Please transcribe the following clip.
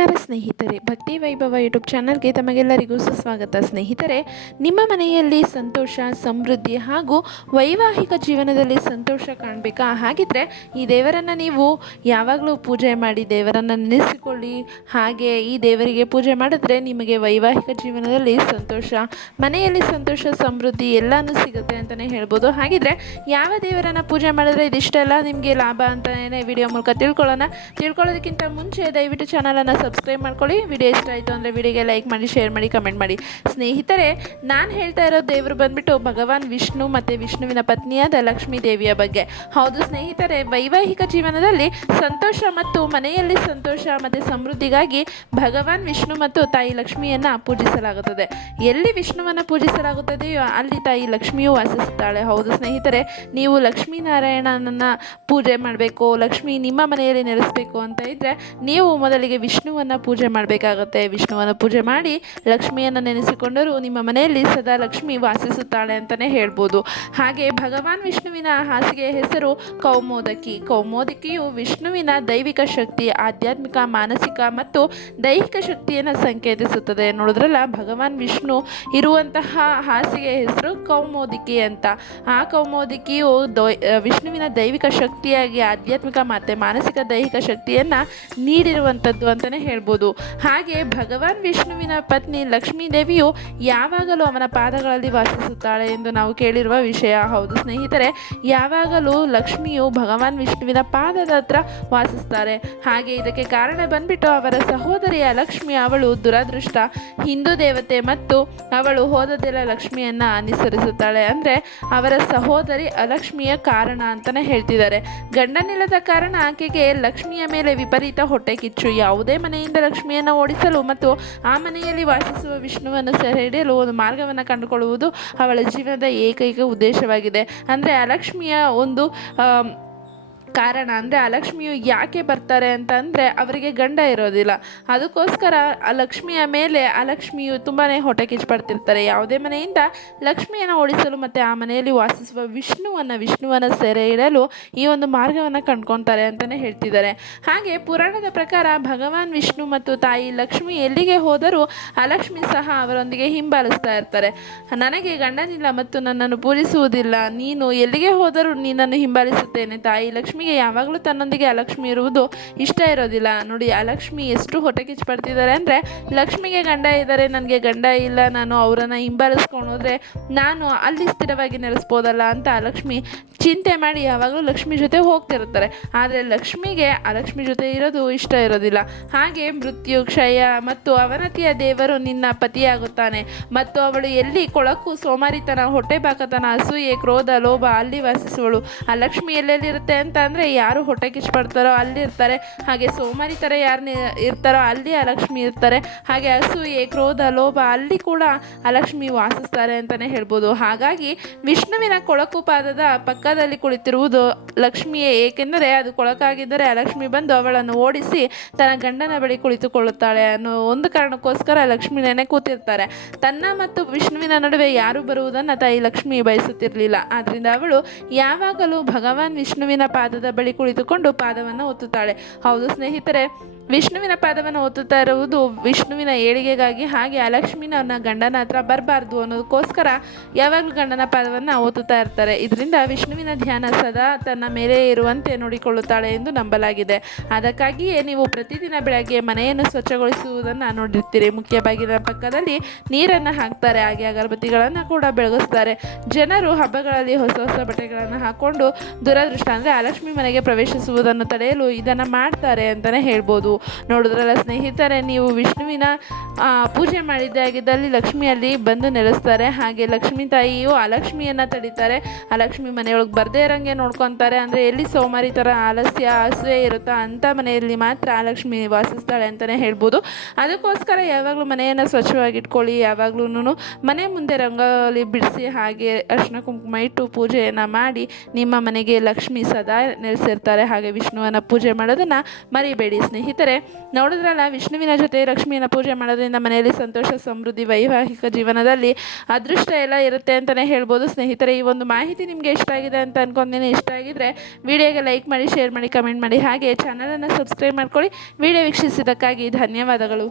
ನಮಸ್ಕಾರ ಸ್ನೇಹಿತರೆ, ಭಕ್ತಿ ವೈಭವ ಯೂಟ್ಯೂಬ್ ಚಾನಲ್ಗೆ ತಮಗೆಲ್ಲರಿಗೂ ಸುಸ್ವಾಗತ. ಸ್ನೇಹಿತರೆ, ನಿಮ್ಮ ಮನೆಯಲ್ಲಿ ಸಂತೋಷ, ಸಮೃದ್ಧಿ ಹಾಗೂ ವೈವಾಹಿಕ ಜೀವನದಲ್ಲಿ ಸಂತೋಷ ಕಾಣಬೇಕಾ? ಹಾಗಿದ್ರೆ ಈ ದೇವರನ್ನು ನೀವು ಯಾವಾಗಲೂ ಪೂಜೆ ಮಾಡಿ ದೇವರನ್ನು ನೆನೆಸಿಕೊಳ್ಳಿ. ಹಾಗೆ ಈ ದೇವರಿಗೆ ಪೂಜೆ ಮಾಡಿದ್ರೆ ನಿಮಗೆ ವೈವಾಹಿಕ ಜೀವನದಲ್ಲಿ ಸಂತೋಷ, ಮನೆಯಲ್ಲಿ ಸಂತೋಷ, ಸಮೃದ್ಧಿ ಎಲ್ಲನೂ ಸಿಗುತ್ತೆ ಅಂತಲೇ ಹೇಳ್ಬೋದು. ಹಾಗಿದ್ರೆ ಯಾವ ದೇವರನ್ನು ಪೂಜೆ ಮಾಡಿದ್ರೆ ಇದಿಷ್ಟೆಲ್ಲ? ನಿಮಗೆ ಲಾಭ ಅಂತಲೇ ವಿಡಿಯೋ ಮೂಲಕ ತಿಳ್ಕೊಳ್ಳೋಣ. ತಿಳ್ಕೊಳ್ಳೋದಕ್ಕಿಂತ ಮುಂಚೆ ದಯವಿಟ್ಟು ಚಾನಲನ್ನು ಸಬ್ಸ್ಕ್ರೈಬ್ ಮಾಡ್ಕೊಳ್ಳಿ. ವಿಡಿಯೋ ಇಷ್ಟ ಆಯಿತು ಅಂದರೆ ವಿಡಿಯೋಗೆ ಲೈಕ್ ಮಾಡಿ ಶೇರ್ ಮಾಡಿ ಕಮೆಂಟ್ ಮಾಡಿ. ಸ್ನೇಹಿತರೆ, ನಾನು ಹೇಳ್ತಾ ಇರೋ ದೇವರು ಬಂದ್ಬಿಟ್ಟು ಭಗವಾನ್ ವಿಷ್ಣು ಮತ್ತು ವಿಷ್ಣುವಿನ ಪತ್ನಿಯಾದ ಲಕ್ಷ್ಮೀ ದೇವಿಯ ಬಗ್ಗೆ. ಹೌದು ಸ್ನೇಹಿತರೆ, ವೈವಾಹಿಕ ಜೀವನದಲ್ಲಿ ಸಂತೋಷ ಮತ್ತು ಮನೆಯಲ್ಲಿ ಸಂತೋಷ ಮತ್ತು ಸಮೃದ್ಧಿಗಾಗಿ ಭಗವಾನ್ ವಿಷ್ಣು ಮತ್ತು ತಾಯಿ ಲಕ್ಷ್ಮಿಯನ್ನು ಪೂಜಿಸಲಾಗುತ್ತದೆ. ಎಲ್ಲಿ ವಿಷ್ಣುವನ್ನು ಪೂಜಿಸಲಾಗುತ್ತದೆಯೋ ಅಲ್ಲಿ ತಾಯಿ ಲಕ್ಷ್ಮಿಯೂ ವಾಸಿಸುತ್ತಾಳೆ. ಹೌದು ಸ್ನೇಹಿತರೆ, ನೀವು ಲಕ್ಷ್ಮೀನಾರಾಯಣನನ್ನು ಪೂಜೆ ಮಾಡಬೇಕು, ಲಕ್ಷ್ಮಿ ನಿಮ್ಮ ಮನೆಯಲ್ಲಿ ನೆಲೆಸಬೇಕು ಅಂತ ಇದ್ದರೆ ನೀವು ಮೊದಲಿಗೆ ವಿಷ್ಣುವನ್ನು ಪೂಜೆ ಮಾಡಬೇಕಾಗತ್ತೆ. ವಿಷ್ಣುವನ್ನು ಪೂಜೆ ಮಾಡಿ ಲಕ್ಷ್ಮಿಯನ್ನು ನೆನೆಸಿಕೊಂಡರೂ ನಿಮ್ಮ ಮನೆಯಲ್ಲಿ ಸದಾ ಲಕ್ಷ್ಮಿ ವಾಸಿಸುತ್ತಾಳೆ ಅಂತಲೇ ಹೇಳ್ಬೋದು. ಹಾಗೆ ಭಗವಾನ್ ವಿಷ್ಣುವಿನ ಹಾಸಿಗೆಯ ಹೆಸರು ಕೌಮೋದಕಿ. ಕೌಮೋದಕಿಯು ವಿಷ್ಣುವಿನ ದೈವಿಕ ಶಕ್ತಿ, ಆಧ್ಯಾತ್ಮಿಕ, ಮಾನಸಿಕ ಮತ್ತು ದೈಹಿಕ ಶಕ್ತಿಯನ್ನು ಸಂಕೇತಿಸುತ್ತದೆ. ನೋಡಿದ್ರಲ್ಲ, ಭಗವಾನ್ ವಿಷ್ಣು ಇರುವಂತಹ ಹಾಸಿಗೆಯ ಹೆಸರು ಕೌಮೋದಿಕಿ ಅಂತ. ಆ ಕೌಮೋದಿಕಿಯು ದೈ ವಿಷ್ಣುವಿನ ದೈವಿಕ ಶಕ್ತಿಯಾಗಿ ಆಧ್ಯಾತ್ಮಿಕ ಮತ್ತು ಮಾನಸಿಕ ದೈಹಿಕ ಶಕ್ತಿಯನ್ನು ನೀಡಿರುವಂಥದ್ದು ಅಂತಲೇ ಹೇಳ್ಬೋದು. ಹಾಗೆ ಭಗವಾನ್ ವಿಷ್ಣುವಿನ ಪತ್ನಿ ಲಕ್ಷ್ಮೀ ದೇವಿಯು ಯಾವಾಗಲೂ ಅವನ ಪಾದಗಳಲ್ಲಿ ವಾಸಿಸುತ್ತಾಳೆ ಎಂದು ನಾವು ಕೇಳಿರುವ ವಿಷಯ. ಹೌದು ಸ್ನೇಹಿತರೆ, ಯಾವಾಗಲೂ ಲಕ್ಷ್ಮಿಯು ಭಗವಾನ್ ವಿಷ್ಣುವಿನ ಪಾದದ ಹತ್ರ ವಾಸಿಸ್ತಾರೆ. ಹಾಗೆ ಇದಕ್ಕೆ ಕಾರಣ ಬಂದ್ಬಿಟ್ಟು ಅವರ ಸಹೋದರಿಯ ಲಕ್ಷ್ಮಿ ಅವಳು ದುರದೃಷ್ಟ. ಹಿಂದೂ ದೇವತೆ ಮತ್ತು ಅವಳು ಹೋದದೆಲ್ಲ ಲಕ್ಷ್ಮಿಯನ್ನು ಅನುಸರಿಸುತ್ತಾಳೆ. ಅಂದರೆ ಅವರ ಸಹೋದರಿ ಅಲಕ್ಷ್ಮಿಯ ಕಾರಣ ಅಂತಲೇ ಹೇಳ್ತಿದ್ದಾರೆ. ಗಂಡನಿಲ್ಲದ ಕಾರಣ ಆಕೆಗೆ ಲಕ್ಷ್ಮಿಯ ಮೇಲೆ ವಿಪರೀತ ಹೊಟ್ಟೆ ಕಿಚ್ಚು. ಯಾವುದೇ ಮನೆಯಿಂದ ಲಕ್ಷ್ಮಿಯನ್ನು ಓಡಿಸಲು ಮತ್ತು ಆ ಮನೆಯಲ್ಲಿ ವಾಸಿಸುವ ವಿಷ್ಣುವನ್ನು ಸೆರೆ ಹಿಡಿಯಲು ಒಂದು ಮಾರ್ಗವನ್ನು ಕಂಡುಕೊಳ್ಳುವುದು ಅವಳ ಜೀವನದ ಏಕೈಕ ಉದ್ದೇಶವಾಗಿದೆ. ಅಂದರೆ ಅಲಕ್ಷ್ಮಿಯ ಒಂದು ಆಮ್, ಕಾರಣ ಅಂದರೆ ಆ ಲಕ್ಷ್ಮಿಯು ಯಾಕೆ ಬರ್ತಾರೆ ಅಂತ ಅಂದರೆ ಅವರಿಗೆ ಗಂಡ ಇರೋದಿಲ್ಲ. ಅದಕ್ಕೋಸ್ಕರ ಆ ಲಕ್ಷ್ಮಿಯ ಮೇಲೆ ಆ ಲಕ್ಷ್ಮಿಯು ತುಂಬಾ ಹೊಟ್ಟೆ ಯಾವುದೇ ಮನೆಯಿಂದ ಲಕ್ಷ್ಮಿಯನ್ನು ಓಡಿಸಲು ಮತ್ತು ಆ ಮನೆಯಲ್ಲಿ ವಾಸಿಸುವ ವಿಷ್ಣುವನ್ನು ವಿಷ್ಣುವನ್ನು ಸೆರೆ ಇಡಲು ಈ ಒಂದು ಮಾರ್ಗವನ್ನು ಕಂಡ್ಕೊತಾರೆ ಅಂತಲೇ ಹೇಳ್ತಿದ್ದಾರೆ. ಹಾಗೆ ಪುರಾಣದ ಪ್ರಕಾರ ಭಗವಾನ್ ವಿಷ್ಣು ಮತ್ತು ತಾಯಿ ಲಕ್ಷ್ಮಿ ಎಲ್ಲಿಗೆ ಹೋದರೂ ಅಲಕ್ಷ್ಮಿ ಸಹ ಅವರೊಂದಿಗೆ ಹಿಂಬಾಲಿಸ್ತಾ ಇರ್ತಾರೆ. ನನಗೆ ಗಂಡನಿಲ್ಲ ಮತ್ತು ನನ್ನನ್ನು ಪೂರಿಸುವುದಿಲ್ಲ ನೀನು ಎಲ್ಲಿಗೆ ಹೋದರೂ ನಿನ್ನನ್ನು ಹಿಂಬಾಲಿಸುತ್ತೇನೆ ತಾಯಿ ಲಕ್ಷ್ಮಿಗೆ ಯಾವಾಗಲೂ ತನ್ನೊಂದಿಗೆ ಅಲಕ್ಷ್ಮಿ ಇರುವುದು ಇಷ್ಟ ಇರೋದಿಲ್ಲ. ನೋಡಿ, ಅಲಕ್ಷ್ಮಿ ಎಷ್ಟು ಹೊಟ್ಟೆ ಕಿಚ್ಚು ಪಡ್ತಿದ್ದಾರೆ ಅಂದರೆ, ಲಕ್ಷ್ಮಿಗೆ ಗಂಡ ಇದ್ದಾರೆ, ನನಗೆ ಗಂಡ ಇಲ್ಲ, ನಾನು ಅವರನ್ನು ಹಿಂಬಾಲಿಸ್ಕೊಂಡು ಹೋದರೆ ನಾನು ಅಲ್ಲಿ ಸ್ಥಿರವಾಗಿ ನೆಲೆಸ್ಬೋದಲ್ಲ ಅಂತ ಲಕ್ಷ್ಮಿ ಚಿಂತೆ ಮಾಡಿ ಯಾವಾಗಲೂ ಲಕ್ಷ್ಮಿ ಜೊತೆ ಹೋಗ್ತಿರ್ತಾರೆ ಆದರೆ ಲಕ್ಷ್ಮಿಗೆ ಅಲಕ್ಷ್ಮಿ ಜೊತೆ ಇರೋದು ಇಷ್ಟ ಇರೋದಿಲ್ಲ. ಹಾಗೆ ಮೃತ್ಯು, ಕ್ಷಯ ಮತ್ತು ಅವನತಿಯ ದೇವರು ನಿನ್ನ ಪತಿಯಾಗುತ್ತಾನೆ. ಮತ್ತು ಅವಳು ಎಲ್ಲಿ ಕೊಳಕು, ಸೋಮಾರಿತನ ಹೊಟ್ಟೆ ಬಾಕತನ ಅಸೂಯೆ, ಕ್ರೋಧ, ಲೋಭ ಅಲ್ಲಿ ವಾಸಿಸುವಳು. ಆ ಲಕ್ಷ್ಮಿ ಎಲ್ಲೆಲ್ಲಿರುತ್ತೆ ಅಂತ ಅಂದರೆ ಯಾರು ಹೊಟ್ಟೆ ಅಲ್ಲಿ ಇರ್ತಾರೆ. ಹಾಗೆ ಸೋಮಾರಿ ಥರ ಯಾರು ಇರ್ತಾರೋ ಅಲ್ಲಿ ಅಲಕ್ಷ್ಮಿ ಲಕ್ಷ್ಮಿ ಇರ್ತಾರೆ. ಹಾಗೆ ಅಸೂಯೆ ಕ್ರೋಧ ಲೋಭ ಅಲ್ಲಿ ಕೂಡ ಅಲಕ್ಷ್ಮಿ ಲಕ್ಷ್ಮಿ ವಾಸಿಸ್ತಾರೆ ಅಂತಲೇ ಹೇಳ್ಬೋದು. ಹಾಗಾಗಿ ವಿಷ್ಣುವಿನ ಕೊಳಕು ಪಾದದ ಪಕ್ಕದಲ್ಲಿ ಕುಳಿತಿರುವುದು ಲಕ್ಷ್ಮಿಯೇ. ಏಕೆಂದರೆ ಅದು ಕೊಳಕಾಗಿದ್ದರೆ ಲಕ್ಷ್ಮಿ ಬಂದು ಅವಳನ್ನು ಓಡಿಸಿ ತನ್ನ ಗಂಡನ ಬಳಿ ಕುಳಿತುಕೊಳ್ಳುತ್ತಾಳೆ ಅನ್ನೋ ಒಂದು ಕಾರಣಕ್ಕೋಸ್ಕರ ಲಕ್ಷ್ಮಿ ನೆನೆ ಕೂತಿರ್ತಾರೆ. ತನ್ನ ಮತ್ತು ವಿಷ್ಣುವಿನ ನಡುವೆ ಯಾರು ಬರುವುದನ್ನು ತಾಯಿ ಲಕ್ಷ್ಮಿ ಬಯಸುತ್ತಿರಲಿಲ್ಲ. ಆದ್ದರಿಂದ ಅವಳು ಯಾವಾಗಲೂ ಭಗವಾನ್ ವಿಷ್ಣುವಿನ ಪಾದದ ಬಳಿ ಕುಳಿತುಕೊಂಡು ಪಾದವನ್ನು ಒತ್ತುತ್ತಾಳೆ. ಹೌದು ಸ್ನೇಹಿತರೆ ವಿಷ್ಣುವಿನ ಪಾದವನ್ನು ಒತ್ತುತ್ತಾ ಇರುವುದು ವಿಷ್ಣುವಿನ ಏಳಿಗೆಗಾಗಿ. ಹಾಗೆ ಅಲಕ್ಷ್ಮಿನ ಅವನ ಗಂಡನ ಹತ್ರ ಬರಬಾರ್ದು ಅನ್ನೋದಕ್ಕೋಸ್ಕರ ಯಾವಾಗಲೂ ಗಂಡನ ಪಾದವನ್ನು ಒತ್ತುತ್ತಾ ಇರ್ತಾರೆ. ಇದರಿಂದ ವಿಷ್ಣುವಿನ ಧ್ಯಾನ ಸದಾ ತನ್ನ ಮೇಲೆ ಇರುವಂತೆ ನೋಡಿಕೊಳ್ಳುತ್ತಾಳೆ ಎಂದು ನಂಬಲಾಗಿದೆ. ಅದಕ್ಕಾಗಿಯೇ ನೀವು ಪ್ರತಿದಿನ ಬೆಳಗ್ಗೆ ಮನೆಯನ್ನು ಸ್ವಚ್ಛಗೊಳಿಸುವುದನ್ನು ನೋಡಿರ್ತೀರಿ. ಮುಖ್ಯ ಪಕ್ಕದಲ್ಲಿ ನೀರನ್ನು ಹಾಕ್ತಾರೆ. ಹಾಗೆ ಅಗರಬತ್ತಿಗಳನ್ನು ಕೂಡ ಬೆಳಗಿಸ್ತಾರೆ. ಜನರು ಹಬ್ಬಗಳಲ್ಲಿ ಹೊಸ ಹೊಸ ಬಟ್ಟೆಗಳನ್ನು ಹಾಕ್ಕೊಂಡು ದುರದೃಷ್ಟ ಅಂದರೆ ಅಲಕ್ಷ್ಮಿ ಮನೆಗೆ ಪ್ರವೇಶಿಸುವುದನ್ನು ತಡೆಯಲು ಇದನ್ನು ಮಾಡ್ತಾರೆ ಅಂತಲೇ ಹೇಳ್ಬೋದು. ನೋಡಿದ್ರಲ್ಲ ಸ್ನೇಹಿತರೆ, ನೀವು ವಿಷ್ಣುವಿನ ಪೂಜೆ ಪೂಜೆ ಮಾಡಿದ್ದಾಗಿದ್ದಲ್ಲಿ ಲಕ್ಷ್ಮಿಯಲ್ಲಿ ಬಂದು ನೆಲೆಸ್ತಾರೆ. ಹಾಗೆ ಲಕ್ಷ್ಮೀ ತಾಯಿಯು ಅಲಕ್ಷ್ಮಿಯನ್ನು ತಡೀತಾರೆ. ಅಲಕ್ಷ್ಮಿ ಮನೆಯೊಳಗೆ ಬರದೇ ಇರೋಂಗೆ ನೋಡ್ಕೊತಾರೆ. ಅಂದರೆ ಎಲ್ಲಿ ಸೋಮಾರಿ ಥರ ಆಲಸ್ಯ ಹಸುವೆ ಇರುತ್ತೋ ಅಂಥ ಮನೆಯಲ್ಲಿ ಮಾತ್ರ ಅಲಕ್ಷ್ಮಿ ವಾಸಿಸ್ತಾಳೆ ಅಂತಲೇ ಹೇಳ್ಬೋದು. ಅದಕ್ಕೋಸ್ಕರ ಯಾವಾಗಲೂ ಮನೆಯನ್ನು ಸ್ವಚ್ಛವಾಗಿಟ್ಕೊಳ್ಳಿ. ಯಾವಾಗ್ಲೂ ಮನೆ ಮುಂದೆ ರಂಗೋಲಿ ಬಿಡಿಸಿ, ಹಾಗೆ ಅರ್ಶಿನ ಕುಂಕುಮ ಇಟ್ಟು ಪೂಜೆಯನ್ನು ಮಾಡಿ ನಿಮ್ಮ ಮನೆಗೆ ಲಕ್ಷ್ಮಿ ಸದಾ ನೆಲೆಸಿರ್ತಾರೆ. ಹಾಗೆ ವಿಷ್ಣುವನ್ನ ಪೂಜೆ ಮಾಡೋದನ್ನು ಮರಿಬೇಡಿ ಸ್ನೇಹಿತರೆ. ನೋಡಿದ್ರಲ್ಲ, ವಿಷ್ಣುವಿನ ಜೊತೆ ಲಕ್ಷ್ಮಿಯನ್ನು ಪೂಜೆ ಮಾಡೋದ್ರಿಂದ ಮನೆಯಲ್ಲಿ ಸಂತೋಷ, ಸಮೃದ್ಧಿ, ವೈವಾಹಿಕ ಜೀವನದಲ್ಲಿ ಅದೃಷ್ಟ ಎಲ್ಲ ಇರುತ್ತೆ ಅಂತಲೇ ಹೇಳ್ಬೋದು. ಸ್ನೇಹಿತರೆ, ಈ ಒಂದು ಮಾಹಿತಿ ನಿಮಗೆ ಇಷ್ಟ ಆಗಿದೆ ಅಂತ ಅನ್ಕೊಂತೀನಿ ಇಷ್ಟ ಆಗಿದ್ರೆ ವಿಡಿಯೋಗೆ ಲೈಕ್ ಮಾಡಿ, ಶೇರ್ ಮಾಡಿ, ಕಮೆಂಟ್ ಮಾಡಿ. ಹಾಗೆ ಚಾನಲನ್ನು ಸಬ್ಸ್ಕ್ರೈಬ್ ಮಾಡ್ಕೊಳ್ಳಿ. ವಿಡಿಯೋ ವೀಕ್ಷಿಸಿದ್ದಕ್ಕಾಗಿ ಧನ್ಯವಾದಗಳು.